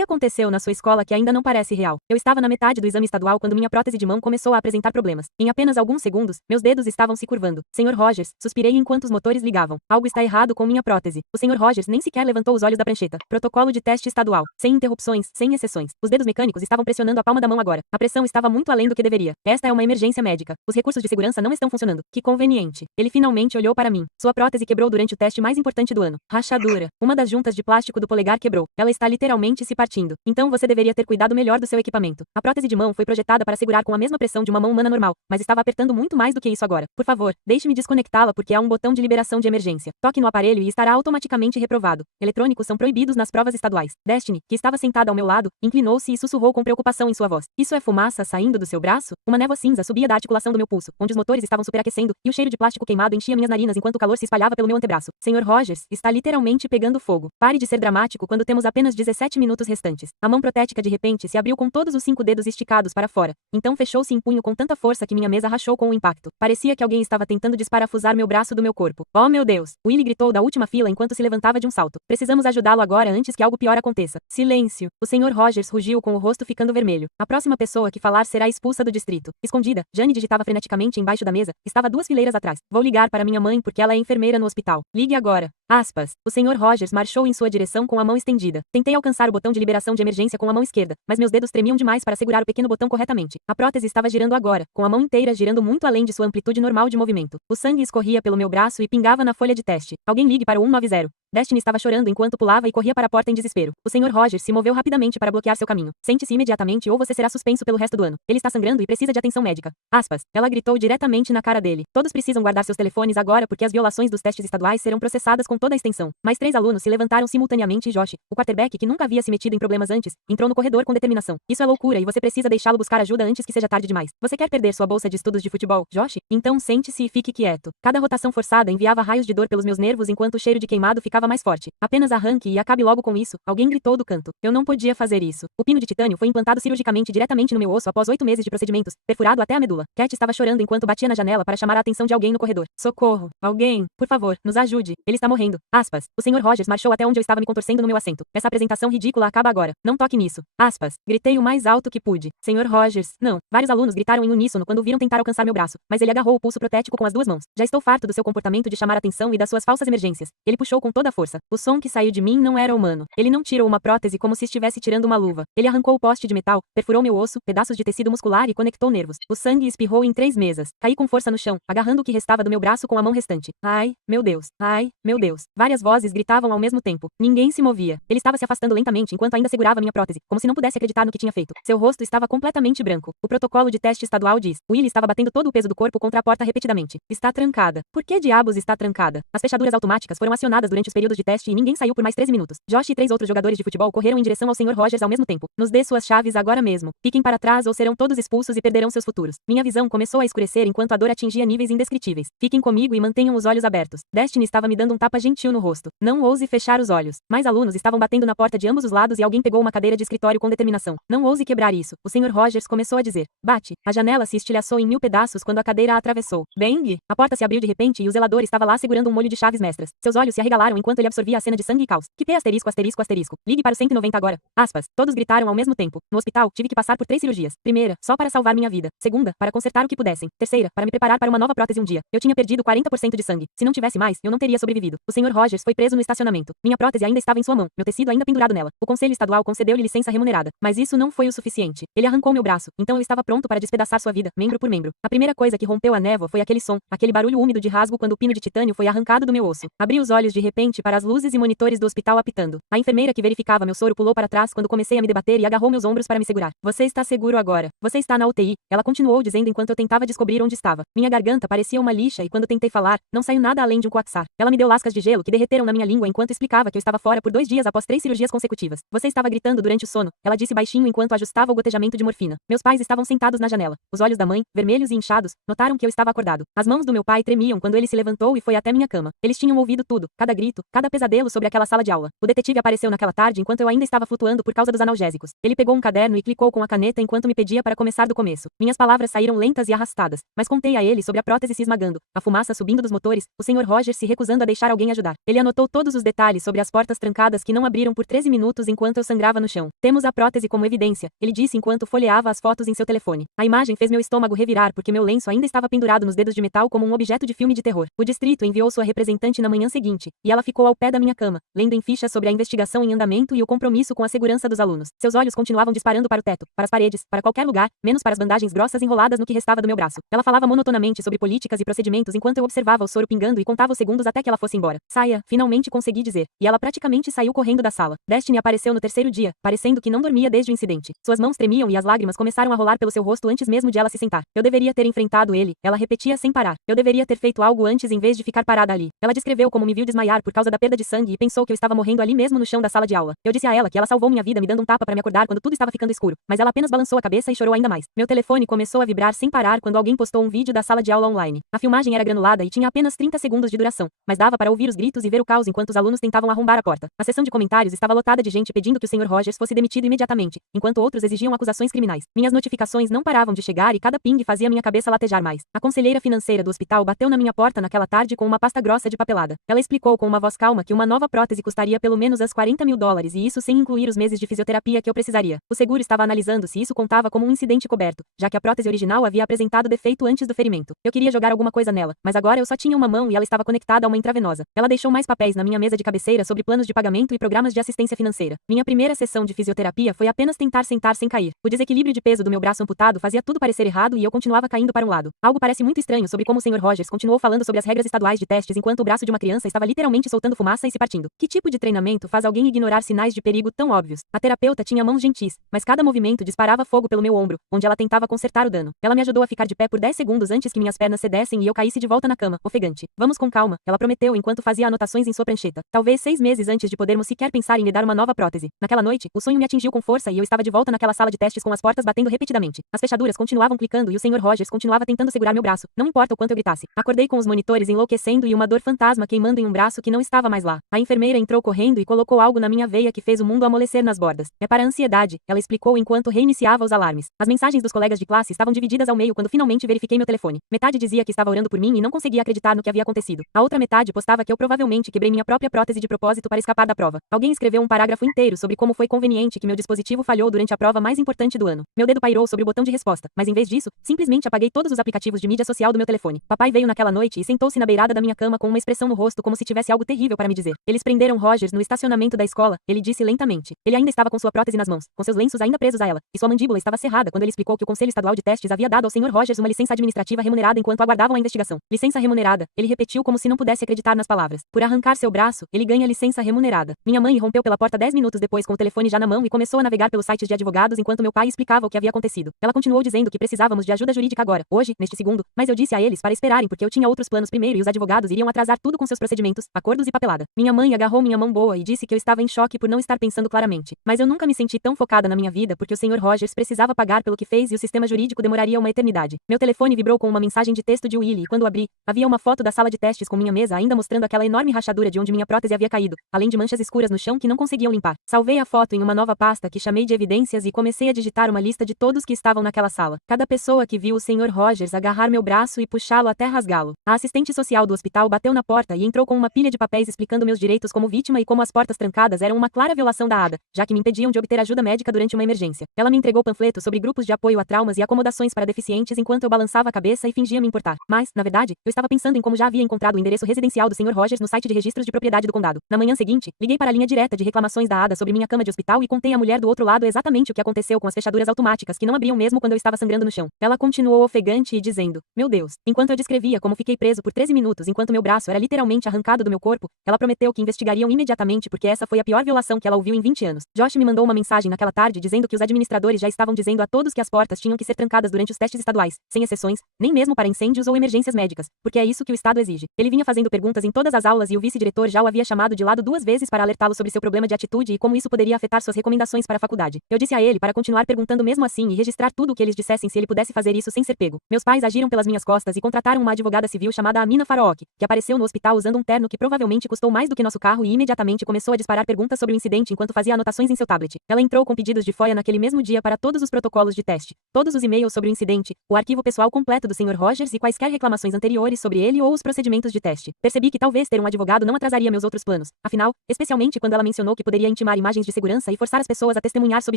que aconteceu na sua escola que ainda não parece real? Eu estava na metade do exame estadual quando minha prótese de mão começou a apresentar problemas. Em apenas alguns segundos, meus dedos estavam se curvando. Sr. Rogers, suspirei enquanto os motores ligavam. Algo está errado com minha prótese. O Sr. Rogers nem sequer levantou os olhos da prancheta. Protocolo de teste estadual. Sem interrupções, sem exceções. Os dedos mecânicos estavam pressionando a palma da mão agora. A pressão estava muito além do que deveria. Esta é uma emergência médica. Os recursos de segurança não estão funcionando. Que conveniente. Ele finalmente olhou para mim. Sua prótese quebrou durante o teste mais importante do ano. Rachadura. Uma das juntas de plástico do polegar quebrou. Ela está literalmente se partindo. Então você deveria ter cuidado melhor do seu equipamento. A prótese de mão foi projetada para segurar com a mesma pressão de uma mão humana normal, mas estava apertando muito mais do que isso agora. Por favor, deixe-me desconectá-la porque há um botão de liberação de emergência. Toque no aparelho e estará automaticamente reprovado. Eletrônicos são proibidos nas provas estaduais. Destiny, que estava sentada ao meu lado, inclinou-se e sussurrou com preocupação em sua voz. Isso é fumaça saindo do seu braço? Uma névoa cinza subia da articulação do meu pulso, onde os motores estavam superaquecendo, e o cheiro de plástico queimado enchia minhas narinas enquanto o calor se espalhava pelo meu antebraço. Sr. Rogers, está literalmente pegando fogo. Pare de ser dramático quando temos apenas 17 minutos restantes. A mão protética de repente se abriu com todos os 5 dedos esticados para fora. Então fechou-se em punho com tanta força que minha mesa rachou com o impacto. Parecia que alguém estava tentando desparafusar meu braço do meu corpo. Oh meu Deus! Willie gritou da última fila enquanto se levantava de um salto. Precisamos ajudá-lo agora antes que algo pior aconteça. Silêncio! O Sr. Rogers rugiu com o rosto ficando vermelho. A próxima pessoa que falar será expulsa do distrito. Escondida, Jane digitava freneticamente embaixo da mesa. Estava 2 fileiras atrás. Vou ligar para minha mãe porque ela é enfermeira no hospital. Ligue agora. Aspas. O Sr. Rogers marchou em sua direção com a mão estendida. Tentei alcançar o botão de liberação de emergência com a mão esquerda, mas meus dedos tremiam demais para segurar o pequeno botão corretamente. A prótese estava girando agora, com a mão inteira girando muito além de sua amplitude normal de movimento. O sangue escorria pelo meu braço e pingava na folha de teste. Alguém ligue para o 190. Destiny estava chorando enquanto pulava e corria para a porta em desespero. O Sr. Rogers se moveu rapidamente para bloquear seu caminho. Sente-se imediatamente ou você será suspenso pelo resto do ano. Ele está sangrando e precisa de atenção médica. Aspas. Ela gritou diretamente na cara dele. Todos precisam guardar seus telefones agora porque as violações dos testes estaduais serão processadas com toda a extensão. Mais 3 alunos se levantaram simultaneamente e Josh, o quarterback que nunca havia se metido em problemas antes, entrou no corredor com determinação. Isso é loucura e você precisa deixá-lo buscar ajuda antes que seja tarde demais. Você quer perder sua bolsa de estudos de futebol, Josh? Então sente-se e fique quieto. Cada rotação forçada enviava raios de dor pelos meus nervos enquanto o cheiro de queimado ficava mais forte. Apenas arranque e acabe logo com isso. Alguém gritou do canto. Eu não podia fazer isso. O pino de titânio foi implantado cirurgicamente diretamente no meu osso após 8 meses de procedimentos, perfurado até a medula. Cat estava chorando enquanto batia na janela para chamar a atenção de alguém no corredor. Socorro! Alguém, por favor, nos ajude. Ele está morrendo. Aspas. O Sr. Rogers marchou até onde eu estava me contorcendo no meu assento. Essa apresentação ridícula acaba agora. Não toque nisso. Aspas. Gritei o mais alto que pude. Sr. Rogers, não. Vários alunos gritaram em uníssono quando o viram tentar alcançar meu braço, mas ele agarrou o pulso protético com as 2 mãos. Já estou farto do seu comportamento de chamar atenção e das suas falsas emergências. Ele puxou com toda a força. O som que saiu de mim não era humano. Ele não tirou uma prótese como se estivesse tirando uma luva. Ele arrancou o poste de metal, perfurou meu osso, pedaços de tecido muscular e conectou nervos. O sangue espirrou em 3 mesas. Caí com força no chão, agarrando o que restava do meu braço com a mão restante. Ai, meu Deus. Ai, meu Deus. Várias vozes gritavam ao mesmo tempo. Ninguém se movia. Ele estava se afastando lentamente enquanto ainda segurava minha prótese, como se não pudesse acreditar no que tinha feito. Seu rosto estava completamente branco. O protocolo de teste estadual diz. Willie estava batendo todo o peso do corpo contra a porta repetidamente. Está trancada. Por que diabos está trancada? As fechaduras automáticas foram acionadas durante os períodos de teste e ninguém saiu por mais 13 minutos. Josh e 3 outros jogadores de futebol correram em direção ao Sr. Rogers ao mesmo tempo. Nos dê suas chaves agora mesmo. Fiquem para trás ou serão todos expulsos e perderão seus futuros. Minha visão começou a escurecer enquanto a dor atingia níveis indescritíveis. Fiquem comigo e mantenham os olhos abertos. Destiny estava me dando um tapa gentil no rosto. Não ouse fechar os olhos. Mais alunos estavam batendo na porta de ambos os lados e alguém pegou uma cadeira de escritório com determinação. Não ouse quebrar isso. O Sr. Rogers começou a dizer. Bate. A janela se estilhaçou em 1000 pedaços quando a cadeira a atravessou. Bang! A porta se abriu de repente e o zelador estava lá segurando um molho de chaves mestras. Seus olhos se arregalaram enquanto ele absorvia a cena de sangue e caos. Que P asterisco asterisco asterisco. Ligue para o 190 agora. Aspas. Todos gritaram ao mesmo tempo. No hospital, tive que passar por 3 cirurgias. Primeira, só para salvar minha vida. Segunda, para consertar o que pudessem. Terceira, para me preparar para uma nova prótese um dia. Eu tinha perdido 40% de sangue. Se não tivesse mais, eu não teria sobrevivido. O Sr. Rogers foi preso no estacionamento. Minha prótese ainda estava em sua mão, meu tecido ainda pendurado nela. O conselho estadual concedeu-lhe licença remunerada. Mas isso não foi o suficiente. Ele arrancou meu braço, então eu estava pronto para despedaçar sua vida, membro por membro. A primeira coisa que rompeu a névoa foi aquele som, aquele barulho úmido de rasgo quando o pino de titânio foi arrancado do meu osso. Abri os olhos de repente para as luzes e monitores do hospital apitando. A enfermeira que verificava meu soro pulou para trás quando comecei a me debater e agarrou meus ombros para me segurar. Você está seguro agora. Você está na UTI. Ela continuou dizendo enquanto eu tentava descobrir onde estava. Minha garganta parecia uma lixa e quando tentei falar, não saiu nada além de um coaxar. Ela me deu lascas de gelo que derreteram na minha língua enquanto explicava que eu estava fora por 2 dias após 3 cirurgias consecutivas. Você estava gritando durante o sono. Ela disse baixinho enquanto ajustava o gotejamento de morfina. Meus pais estavam sentados na janela. Os olhos da mãe, vermelhos e inchados, notaram que eu estava acordado. As mãos do meu pai tremiam quando ele se levantou e foi até minha cama. Eles tinham ouvido tudo, cada grito, rosto, cada pesadelo sobre aquela sala de aula. O detetive apareceu naquela tarde enquanto eu ainda estava flutuando por causa dos analgésicos. Ele pegou um caderno e clicou com a caneta enquanto me pedia para começar do começo. Minhas palavras saíram lentas e arrastadas, mas contei a ele sobre a prótese se esmagando, a fumaça subindo dos motores, o Sr. Rogers se recusando a deixar alguém ajudar. Ele anotou todos os detalhes sobre as portas trancadas que não abriram por 13 minutos enquanto eu sangrava no chão. Temos a prótese como evidência, ele disse enquanto folheava as fotos em seu telefone. A imagem fez meu estômago revirar porque meu lenço ainda estava pendurado nos dedos de metal como um objeto de filme de terror. O distrito enviou sua representante na manhã seguinte, e ela ficou ao pé da minha cama, lendo em fichas sobre a investigação em andamento e o compromisso com a segurança dos alunos. Seus olhos continuavam disparando para o teto, para as paredes, para qualquer lugar, menos para as bandagens grossas enroladas no que restava do meu braço. Ela falava monotonamente sobre políticas e procedimentos enquanto eu observava o soro pingando e contava os segundos até que ela fosse embora. Saia, finalmente consegui dizer, e ela praticamente saiu correndo da sala. Destiny apareceu no terceiro dia, parecendo que não dormia desde o incidente. Suas mãos tremiam e as lágrimas começaram a rolar pelo seu rosto antes mesmo de ela se sentar. Eu deveria ter enfrentado ele, ela repetia sem parar. Eu deveria ter feito algo antes em vez de ficar parada ali. Ela descreveu como me viu desmaiar por causa da perda de sangue e pensou que eu estava morrendo ali mesmo no chão da sala de aula. Eu disse a ela que ela salvou minha vida me dando um tapa para me acordar quando tudo estava ficando escuro, mas ela apenas balançou a cabeça e chorou ainda mais. Meu telefone começou a vibrar sem parar quando alguém postou um vídeo da sala de aula online. A filmagem era granulada e tinha apenas 30 segundos de duração, mas dava para ouvir os gritos e ver o caos enquanto os alunos tentavam arrombar a porta. A seção de comentários estava lotada de gente pedindo que o Sr. Rogers fosse demitido imediatamente, enquanto outros exigiam acusações criminais. Minhas notificações não paravam de chegar e cada ping fazia minha cabeça latejar mais. A conselheira financeira do hospital bateu na minha porta naquela tarde com uma pasta grossa de papelada. Ela explicou com uma voz calma que uma nova prótese custaria pelo menos as $40.000 e isso sem incluir os meses de fisioterapia que eu precisaria. O seguro estava analisando se isso contava como um incidente coberto, já que a prótese original havia apresentado defeito antes do ferimento. Eu queria jogar alguma coisa nela, mas agora eu só tinha uma mão e ela estava conectada a uma intravenosa. Ela deixou mais papéis na minha mesa de cabeceira sobre planos de pagamento e programas de assistência financeira. Minha primeira sessão de fisioterapia foi apenas tentar sentar sem cair. O desequilíbrio de peso do meu braço amputado fazia tudo parecer errado e eu continuava caindo para um lado. Algo parece muito estranho sobre como o Sr. Rogers continuou falando sobre as regras estaduais de testes enquanto o braço de uma criança estava literalmente soltando fumaça e se partindo. Que tipo de treinamento faz alguém ignorar sinais de perigo tão óbvios? A terapeuta tinha mãos gentis, mas cada movimento disparava fogo pelo meu ombro, onde ela tentava consertar o dano. Ela me ajudou a ficar de pé por 10 segundos antes que minhas pernas cedessem e eu caísse de volta na cama, ofegante. Vamos com calma, ela prometeu enquanto fazia anotações em sua prancheta. Talvez 6 meses antes de podermos sequer pensar em lhe dar uma nova prótese. Naquela noite, o sonho me atingiu com força e eu estava de volta naquela sala de testes com as portas batendo repetidamente. As fechaduras continuavam clicando e o Sr. Rogers continuava tentando segurar meu braço, não importa o quanto eu gritasse. Acordei com os monitores enlouquecendo e uma dor fantasma queimando em um braço que não estava mais lá. A enfermeira entrou correndo e colocou algo na minha veia que fez o mundo amolecer nas bordas. É para a ansiedade, ela explicou enquanto reiniciava os alarmes. As mensagens dos colegas de classe estavam divididas ao meio quando finalmente verifiquei meu telefone. Metade dizia que estava orando por mim e não conseguia acreditar no que havia acontecido. A outra metade postava que eu provavelmente quebrei minha própria prótese de propósito para escapar da prova. Alguém escreveu um parágrafo inteiro sobre como foi conveniente que meu dispositivo falhou durante a prova mais importante do ano. Meu dedo pairou sobre o botão de resposta, mas em vez disso, simplesmente apaguei todos os aplicativos de mídia social do meu telefone. Papai veio naquela noite e sentou-se na beirada da minha cama com uma expressão no rosto como se tivesse algo terrível para me dizer. Eles prenderam Rogers no estacionamento da escola, ele disse lentamente. Ele ainda estava com sua prótese nas mãos, com seus lenços ainda presos a ela, e sua mandíbula estava cerrada quando ele explicou que o Conselho Estadual de Testes havia dado ao Sr. Rogers uma licença administrativa remunerada enquanto aguardavam a investigação. Licença remunerada, ele repetiu como se não pudesse acreditar nas palavras. Por arrancar seu braço, ele ganha licença remunerada. Minha mãe rompeu pela porta 10 minutos depois com o telefone já na mão e começou a navegar pelos sites de advogados enquanto meu pai explicava o que havia acontecido. Ela continuou dizendo que precisávamos de ajuda jurídica agora, hoje, neste segundo, mas eu disse a eles para esperarem porque eu tinha outros planos primeiro e os advogados iriam atrasar tudo com seus procedimentos, acordos e papelada. Minha mãe agarrou minha mão boa e disse que eu estava em choque por não estar pensando claramente. Mas eu nunca me senti tão focada na minha vida porque o Sr. Rogers precisava pagar pelo que fez e o sistema jurídico demoraria uma eternidade. Meu telefone vibrou com uma mensagem de texto de Willie e quando abri, havia uma foto da sala de testes com minha mesa ainda mostrando aquela enorme rachadura de onde minha prótese havia caído, além de manchas escuras no chão que não conseguiam limpar. Salvei a foto em uma nova pasta que chamei de evidências e comecei a digitar uma lista de todos que estavam naquela sala. Cada pessoa que viu o Sr. Rogers agarrar meu braço e puxá-lo até rasgá-lo. A assistente social do hospital bateu na porta e entrou com uma pilha de papéis explicando meus direitos como vítima e como as portas trancadas eram uma clara violação da ADA, já que me impediam de obter ajuda médica durante uma emergência. Ela me entregou panfletos sobre grupos de apoio a traumas e acomodações para deficientes enquanto eu balançava a cabeça e fingia me importar. Mas, na verdade, eu estava pensando em como já havia encontrado o endereço residencial do Sr. Rogers no site de registros de propriedade do condado. Na manhã seguinte, liguei para a linha direta de reclamações da ADA sobre minha cama de hospital e contei à mulher do outro lado exatamente o que aconteceu com as fechaduras automáticas que não abriam mesmo quando eu estava sangrando no chão. Ela continuou ofegante e dizendo: "Meu Deus." Enquanto eu descrevia como fiquei preso por 13 minutos enquanto meu braço era literalmente arrancado do meu corpo, ela prometeu que investigariam imediatamente porque essa foi a pior violação que ela ouviu em 20 anos. Josh me mandou uma mensagem naquela tarde dizendo que os administradores já estavam dizendo a todos que as portas tinham que ser trancadas durante os testes estaduais, sem exceções, nem mesmo para incêndios ou emergências médicas, porque é isso que o estado exige. Ele vinha fazendo perguntas em todas as aulas e o vice-diretor já o havia chamado de lado 2 vezes para alertá-lo sobre seu problema de atitude e como isso poderia afetar suas recomendações para a faculdade. Eu disse a ele para continuar perguntando mesmo assim e registrar tudo o que eles dissessem se ele pudesse fazer isso sem ser pego. Meus pais agiram pelas minhas costas e contrataram uma advogada civil chamada Amina Faraok, que apareceu no hospital usando um terno que provavelmente provavelmente custou mais do que nosso carro e imediatamente começou a disparar perguntas sobre o incidente enquanto fazia anotações em seu tablet. Ela entrou com pedidos de FOIA naquele mesmo dia para todos os protocolos de teste, todos os e-mails sobre o incidente, o arquivo pessoal completo do Sr. Rogers e quaisquer reclamações anteriores sobre ele ou os procedimentos de teste. Percebi que talvez ter um advogado não atrasaria meus outros planos. Afinal, especialmente quando ela mencionou que poderia intimar imagens de segurança e forçar as pessoas a testemunhar sob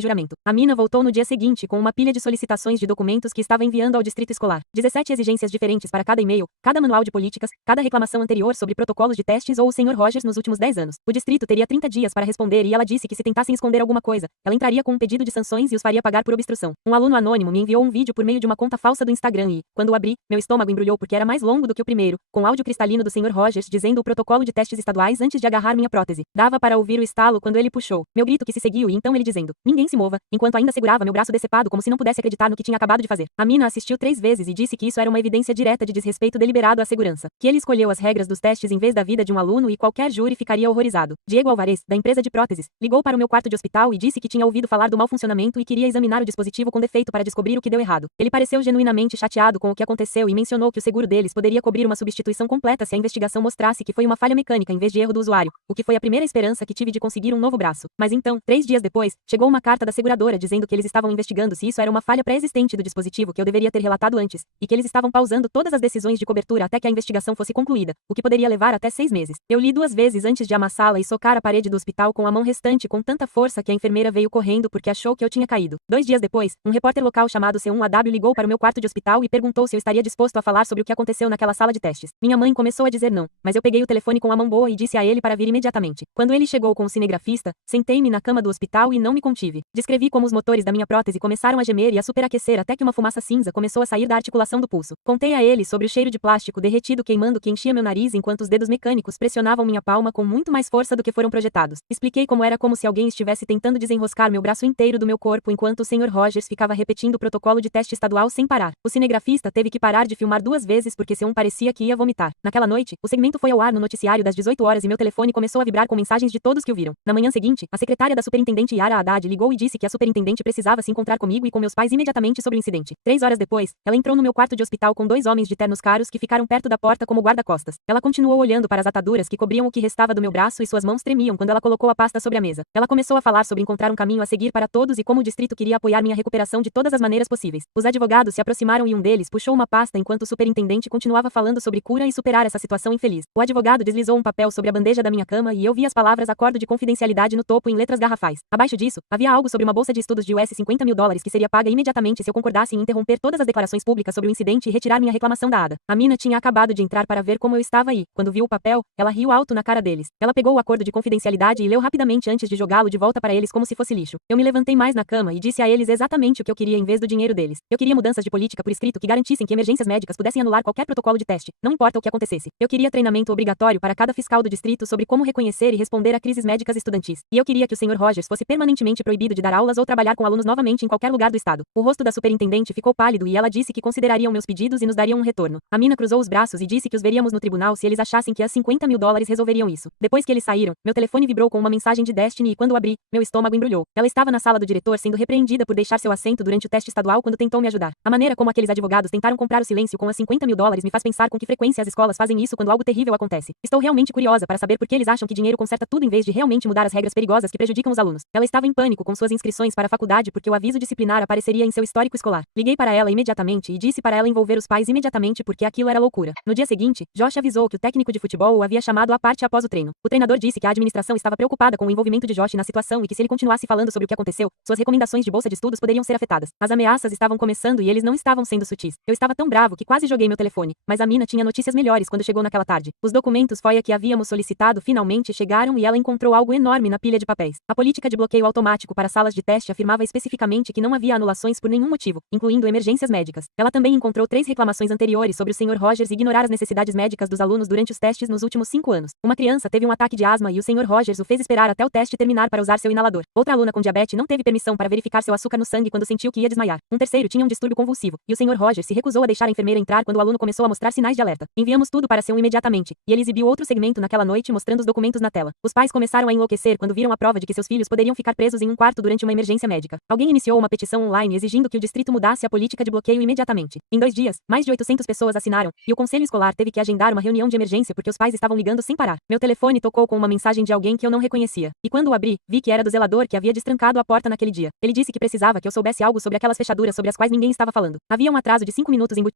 juramento. A mina voltou no dia seguinte com uma pilha de solicitações de documentos que estava enviando ao distrito escolar. 17 exigências diferentes para cada e-mail, cada manual de políticas, cada reclamação anterior sobre protocolos de testes ou o Sr. Rogers nos últimos 10 anos. O distrito teria 30 dias para responder e ela disse que se tentassem esconder alguma coisa, ela entraria com um pedido de sanções e os faria pagar por obstrução. Um aluno anônimo me enviou um vídeo por meio de uma conta falsa do Instagram e, quando o abri, meu estômago embrulhou porque era mais longo do que o primeiro, com áudio cristalino do Sr. Rogers dizendo o protocolo de testes estaduais antes de agarrar minha prótese. Dava para ouvir o estalo quando ele puxou. Meu grito que se seguiu e então ele dizendo: "Ninguém se mova", enquanto ainda segurava meu braço decepado como se não pudesse acreditar no que tinha acabado de fazer. A mina assistiu 3 vezes e disse que isso era uma evidência direta de desrespeito deliberado à segurança. Que ele escolheu as regras dos testes em vez da vida de um aluno e qualquer júri ficaria horrorizado. Diego Alvarez, da empresa de próteses, ligou para o meu quarto de hospital e disse que tinha ouvido falar do mau funcionamento e queria examinar o dispositivo com defeito para descobrir o que deu errado. Ele pareceu genuinamente chateado com o que aconteceu e mencionou que o seguro deles poderia cobrir uma substituição completa se a investigação mostrasse que foi uma falha mecânica em vez de erro do usuário, o que foi a primeira esperança que tive de conseguir um novo braço. Mas então, 3 dias depois, chegou uma carta da seguradora dizendo que eles estavam investigando se isso era uma falha pré-existente do dispositivo que eu deveria ter relatado antes, e que eles estavam pausando todas as decisões de cobertura até que a investigação fosse concluída, o que poderia levar até 6 meses. Eu li 2 vezes antes de amassá-la e socar a parede do hospital com a mão restante com tanta força que a enfermeira veio correndo porque achou que eu tinha caído. 2 dias depois, um repórter local chamado C1AW ligou para o meu quarto de hospital e perguntou se eu estaria disposto a falar sobre o que aconteceu naquela sala de testes. Minha mãe começou a dizer não, mas eu peguei o telefone com a mão boa e disse a ele para vir imediatamente. Quando ele chegou com o cinegrafista, sentei-me na cama do hospital e não me contive. Descrevi como os motores da minha prótese começaram a gemer e a superaquecer até que uma fumaça cinza começou a sair da articulação do pulso. Contei a ele sobre o cheiro de plástico derretido queimando que enchia meu nariz enquanto os dedos mecânicos pressionavam minha palma com muito mais força do que foram projetados. Expliquei como era como se alguém estivesse tentando desenroscar meu braço inteiro do meu corpo enquanto o Sr. Rogers ficava repetindo o protocolo de teste estadual sem parar. O cinegrafista teve que parar de filmar 2 vezes porque C1 parecia que ia vomitar. Naquela noite, o segmento foi ao ar no noticiário das 18 horas e meu telefone começou a vibrar com mensagens de todos que o viram. Na manhã seguinte, a secretária da superintendente Yara Haddad ligou e disse que a superintendente precisava se encontrar comigo e com meus pais imediatamente sobre o incidente. 3 horas depois, ela entrou no meu quarto de hospital com 2 homens de ternos caros que ficaram perto da porta como guarda-costas. Ela continuou olhando para as ataduras que cobriam o que restava do meu braço e suas mãos tremiam quando ela colocou a pasta sobre a mesa. Ela começou a falar sobre encontrar um caminho a seguir para todos e como o distrito queria apoiar minha recuperação de todas as maneiras possíveis. Os advogados se aproximaram e um deles puxou uma pasta enquanto o superintendente continuava falando sobre cura e superar essa situação infeliz. O advogado deslizou um papel sobre a bandeja da minha cama e eu vi as palavras acordo de confidencialidade no topo em letras garrafais. Abaixo disso, havia algo sobre uma bolsa de estudos de US $50 mil que seria paga imediatamente se eu concordasse em interromper todas as declarações públicas sobre o incidente e retirar minha reclamação da ADA. A mina tinha acabado de entrar para ver como eu estava e, quando viu o papel, ela riu alto na cara deles. Ela pegou o acordo de confidencialidade e leu rapidamente antes de jogá-lo de volta para eles como se fosse lixo. Eu me levantei mais na cama e disse a eles exatamente o que eu queria em vez do dinheiro deles. Eu queria mudanças de política por escrito que garantissem que emergências médicas pudessem anular qualquer protocolo de teste, não importa o que acontecesse. Eu queria treinamento obrigatório para cada fiscal do distrito sobre como reconhecer e responder a crises médicas estudantis. E eu queria que o Sr. Rogers fosse permanentemente proibido de dar aulas ou trabalhar com alunos novamente em qualquer lugar do estado. O rosto da superintendente ficou pálido e ela disse que considerariam meus pedidos e nos dariam um retorno. A mina cruzou os braços e disse que os veríamos no tribunal se eles achassem que as $50 mil resolveriam isso. Depois que eles saíram, meu telefone vibrou com uma mensagem de Destiny e quando abri, meu estômago embrulhou. Ela estava na sala do diretor sendo repreendida por deixar seu assento durante o teste estadual quando tentou me ajudar. A maneira como aqueles advogados tentaram comprar o silêncio com as $50 mil me faz pensar com que frequência as escolas fazem isso quando algo terrível acontece. Estou realmente curiosa para saber por que eles acham que dinheiro conserta tudo em vez de realmente mudar as regras perigosas que prejudicam os alunos. Ela estava em pânico com suas inscrições para a faculdade porque o aviso disciplinar apareceria em seu histórico escolar. Liguei para ela imediatamente e disse para ela envolver os pais imediatamente porque aquilo era loucura. No dia seguinte, Josh avisou que o técnico de futebol o havia chamado à parte após o treino. O treinador disse que a administração estava preocupada com o envolvimento de Josh na situação e que se ele continuasse falando sobre o que aconteceu, suas recomendações de bolsa de estudos poderiam ser afetadas. As ameaças estavam começando e eles não estavam sendo sutis. Eu estava tão bravo que quase joguei meu telefone, mas a mina tinha notícias melhores quando chegou naquela tarde. Os documentos FOIA que havíamos solicitado finalmente chegaram e ela encontrou algo enorme na pilha de papéis. A política de bloqueio automático para salas de teste afirmava especificamente que não havia anulações por nenhum motivo, incluindo emergências médicas. Ela também encontrou 3 reclamações anteriores sobre o Sr. Rogers ignorar as necessidades médicas dos alunos durante os testes nos últimos 5 anos. Uma criança teve um ataque de asma e o Sr. Rogers o fez esperar até o teste terminar para usar seu inalador. Outra aluna com diabetes não teve permissão para verificar seu açúcar no sangue quando sentiu que ia desmaiar. Um terceiro tinha um distúrbio convulsivo, e o Sr. Rogers se recusou a deixar a enfermeira entrar quando o aluno começou a mostrar sinais de alerta. Enviamos tudo para C1 imediatamente, e ele exibiu outro segmento naquela noite mostrando os documentos na tela. Os pais começaram a enlouquecer quando viram a prova de que seus filhos poderiam ficar presos em um quarto durante uma emergência médica. Alguém iniciou uma petição online exigindo que o distrito mudasse a política de bloqueio imediatamente. Em 2 dias, mais de 800 pessoas assinaram, e o conselho escolar teve que agendar uma reunião de emergência porque os pais estavam ligando ligando sem parar. Meu telefone tocou com uma mensagem de alguém que eu não reconhecia. E quando o abri, vi que era do zelador que havia destrancado a porta naquele dia. Ele disse que precisava que eu soubesse algo sobre aquelas fechaduras sobre as quais ninguém estava falando. Havia um atraso de 5 minutos embutido.